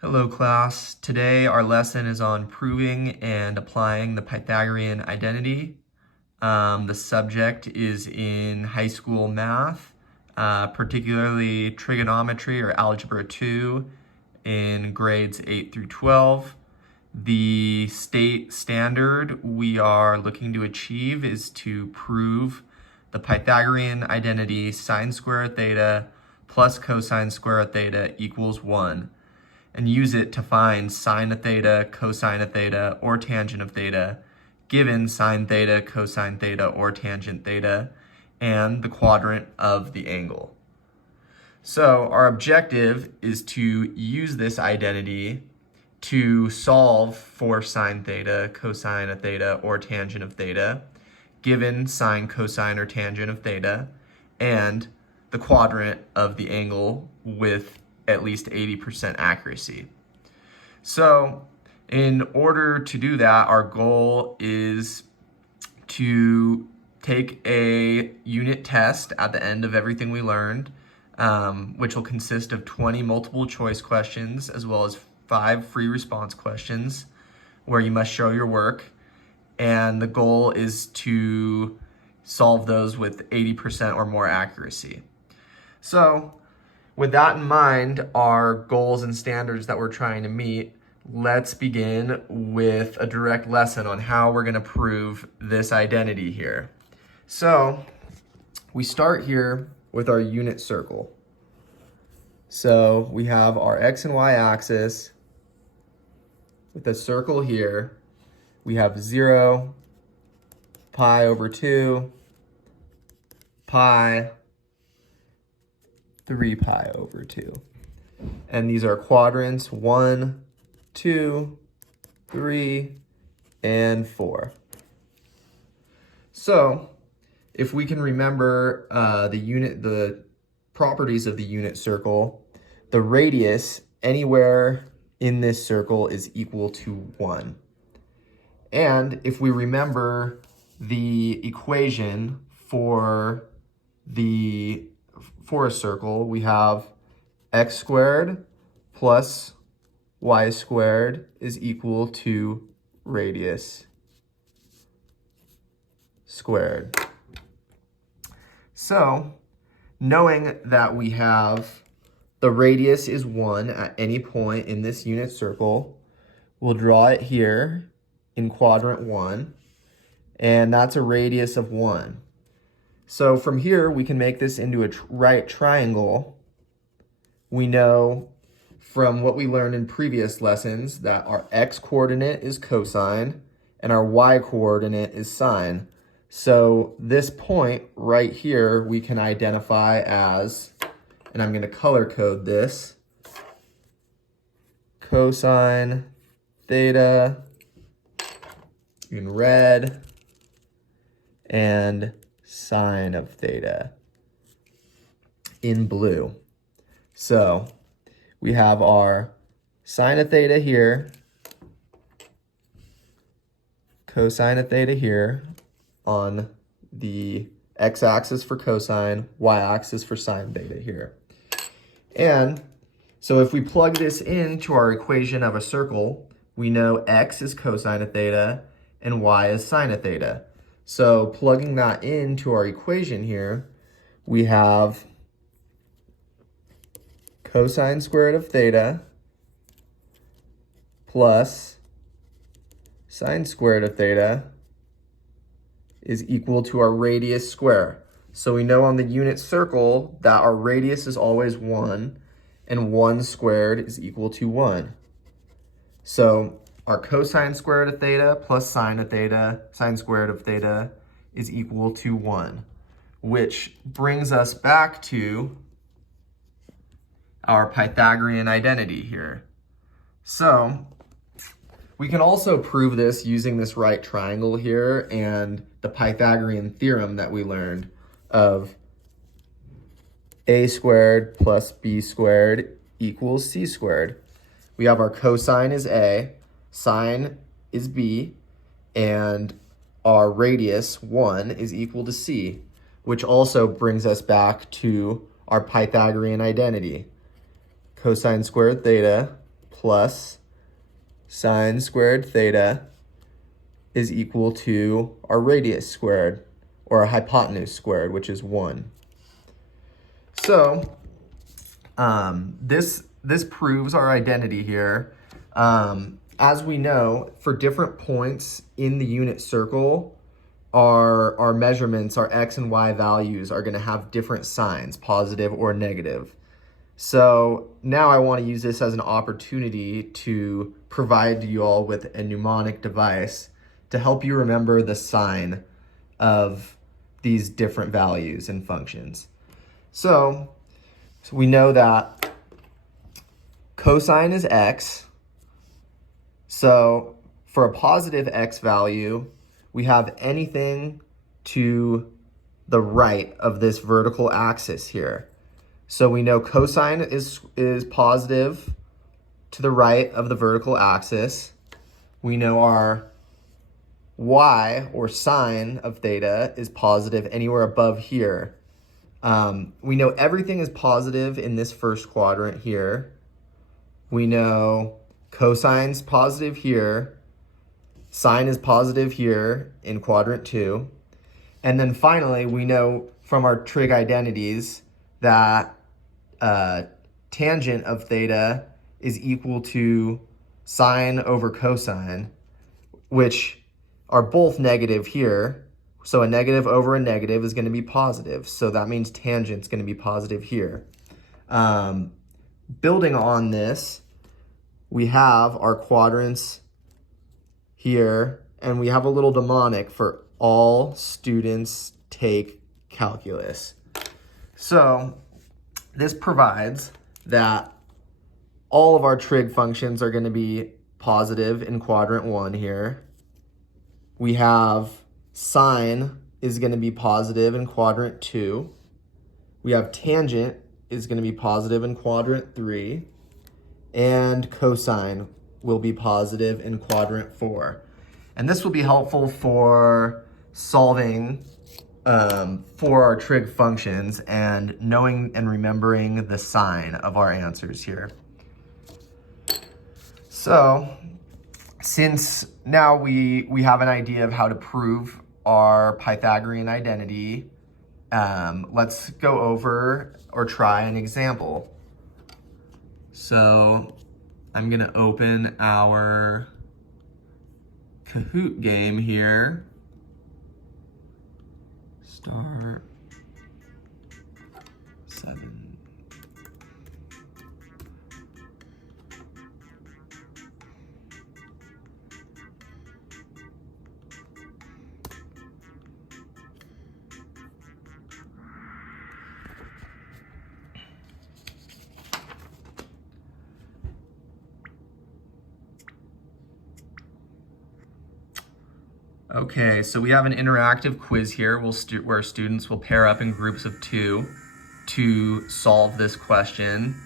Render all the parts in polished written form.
Hello class. Today our lesson is on proving and applying the Pythagorean identity. The subject is in high school math, particularly trigonometry or algebra 2 in grades 8 through 12. The state standard we are looking to achieve is to prove the Pythagorean identity sine square theta plus cosine square theta equals 1, and use it to find sine of theta, cosine of theta, or tangent of theta, given sine theta, cosine theta, or tangent theta, and the quadrant of the angle. So our objective is to use this identity to solve for sine theta, cosine of theta, or tangent of theta, given sine, cosine, or tangent of theta, and the quadrant of the angle with at least 80% accuracy. So in order to do that, our goal is to take a unit test at the end of everything we learned, which will consist of 20 multiple choice questions as well as 5 free response questions where you must show your work. And the goal is to solve those with 80% or more accuracy. So with that in mind, our goals and standards that we're trying to meet, let's begin with a direct lesson on how we're going to prove this identity here. So we start here with our unit circle. So we have our x and y axis with a circle here. We have 0, pi over 2, pi, 3 pi over 2. And these are quadrants 1, 2, 3, and 4. So if we can remember the properties of the unit circle, the radius anywhere in this circle is equal to 1. And if we remember the equation for a circle, we have x squared plus y squared is equal to radius squared. So, knowing that we have the radius is 1 at any point in this unit circle, we'll draw it here in quadrant 1, and that's a radius of 1. So from here, we can make this into a right triangle. We know from what we learned in previous lessons that our x-coordinate is cosine and our y-coordinate is sine. So this point right here, we can identify as, and I'm going to color code this, cosine theta in red and sine of theta in blue. So we have our sine of theta here, cosine of theta here on the x-axis for cosine, y-axis for sine theta here. And so if we plug this into our equation of a circle, we know x is cosine of theta and y is sine of theta. So plugging that into our equation here, we have cosine squared of theta plus sine squared of theta is equal to our radius square. So we know on the unit circle that our radius is always 1, and 1 squared is equal to 1. So our cosine squared of theta plus sine of theta, sine squared of theta, is equal to 1, which brings us back to our Pythagorean identity here. So we can also prove this using this right triangle here and the Pythagorean theorem that we learned of a squared plus b squared equals c squared. We have our cosine is a, sine is b, and our radius, 1, is equal to c, which also brings us back to our Pythagorean identity. Cosine squared theta plus sine squared theta is equal to our radius squared, or our hypotenuse squared, which is 1. So this proves our identity here. As we know, for different points in the unit circle, our measurements, our x and y values are going to have different signs, positive or negative. So now I want to use this as an opportunity to provide you all with a mnemonic device to help you remember the sign of these different values and functions. So we know that cosine is x. So for a positive x value, we have anything to the right of this vertical axis here. So we know cosine is positive to the right of the vertical axis. We know our y, or sine of theta, is positive anywhere above here. We know everything is positive in this first quadrant here. We know cosine's positive here. Sine is positive here in quadrant 2. And then finally, we know from our trig identities that tangent of theta is equal to sine over cosine, which are both negative here. So a negative over a negative is going to be positive. So that means tangent's going to be positive here. Building on this, we have our quadrants here, and we have a little mnemonic for all students take calculus. So this provides that all of our trig functions are going to be positive in quadrant 1 here. We have sine is going to be positive in quadrant 2. We have tangent is going to be positive in quadrant 3. And cosine will be positive in quadrant 4. And this will be helpful for solving for our trig functions and knowing and remembering the sign of our answers here. So since now we have an idea of how to prove our Pythagorean identity, let's go over or try an example. So I'm going to open our Kahoot game here. Start 7. Okay, so we have an interactive quiz here where students will pair up in groups of 2 to solve this question.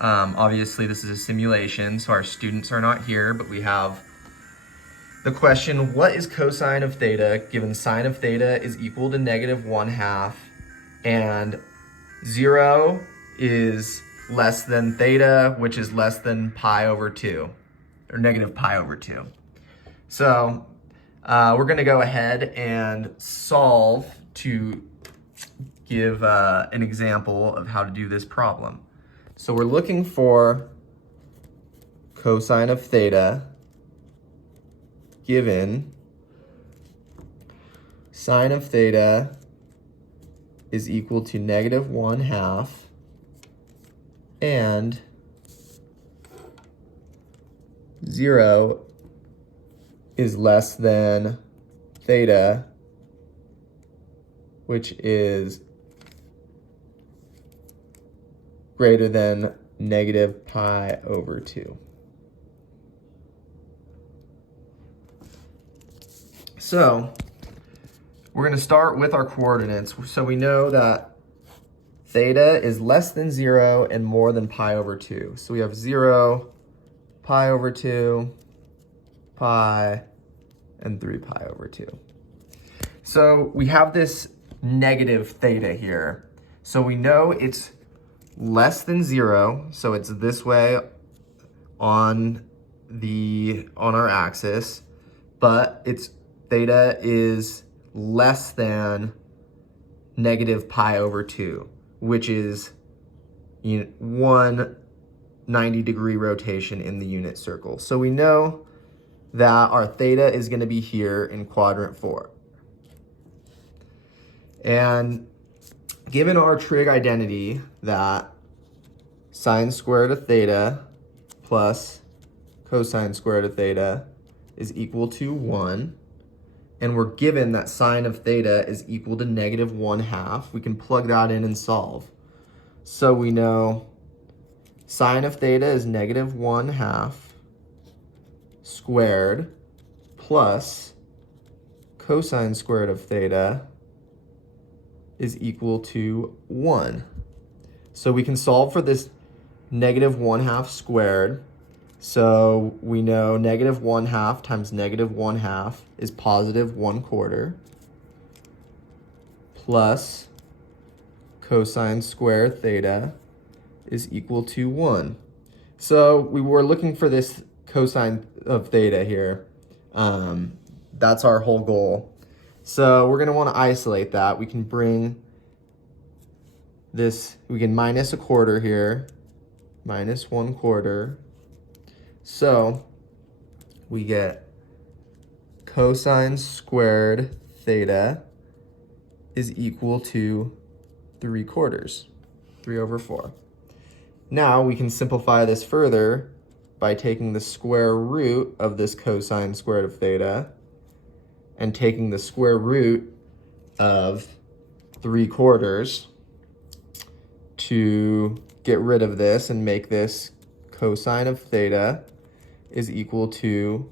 Obviously, this is a simulation, so our students are not here, but we have the question: what is cosine of theta given sine of theta is equal to -1/2 and 0 is less than theta, which is less than pi over 2, or negative pi over 2. So we're going to go ahead and solve to give an example of how to do this problem. So we're looking for cosine of theta given sine of theta is equal to -1/2 and 0 is less than theta, which is greater than negative pi over 2. So we're going to start with our coordinates. So we know that theta is less than 0 and more than pi over 2. So we have 0, pi over 2, pi, and 3 pi over 2. So we have this negative theta here. So we know it's less than 0, so it's this way on our axis, but its theta is less than negative pi over 2, which is one 90-degree rotation in the unit circle. So we know that our theta is going to be here in quadrant 4. And given our trig identity that sine squared of theta plus cosine squared of theta is equal to 1, and we're given that sine of theta is equal to negative 1/2, we can plug that in and solve. So we know sine of theta is negative 1/2 squared plus cosine squared of theta is equal to 1. So we can solve for this negative 1/2 squared. So we know negative 1/2 times negative 1/2 is positive 1/4 plus cosine squared theta is equal to 1. So we were looking for this cosine of theta here. That's our whole goal. So we're going to want to isolate that. We can bring this, we can minus 1/4 here, minus 1/4. So we get cosine squared theta is equal to 3/4, 3/4. Now we can simplify this further by taking the square root of this cosine squared of theta and taking the square root of 3/4 to get rid of this and make this cosine of theta is equal to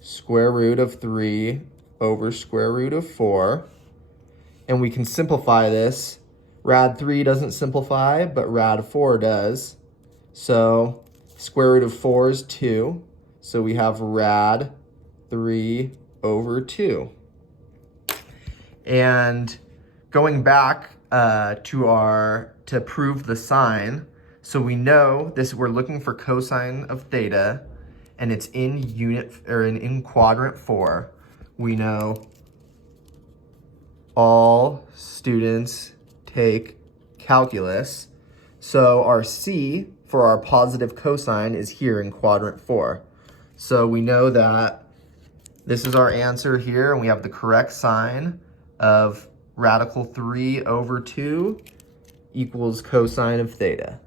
square root of 3 over square root of 4. And we can simplify this. Rad 3 doesn't simplify, but rad 4 does. So square root of 4 is 2. So we have rad 3 over 2. And going back to prove the sine, so we know this, we're looking for cosine of theta, and it's in in quadrant 4. We know all students take calculus. So our C for our positive cosine is here in quadrant 4. So we know that this is our answer here, and we have the correct sign of radical 3 over 2 equals cosine of theta.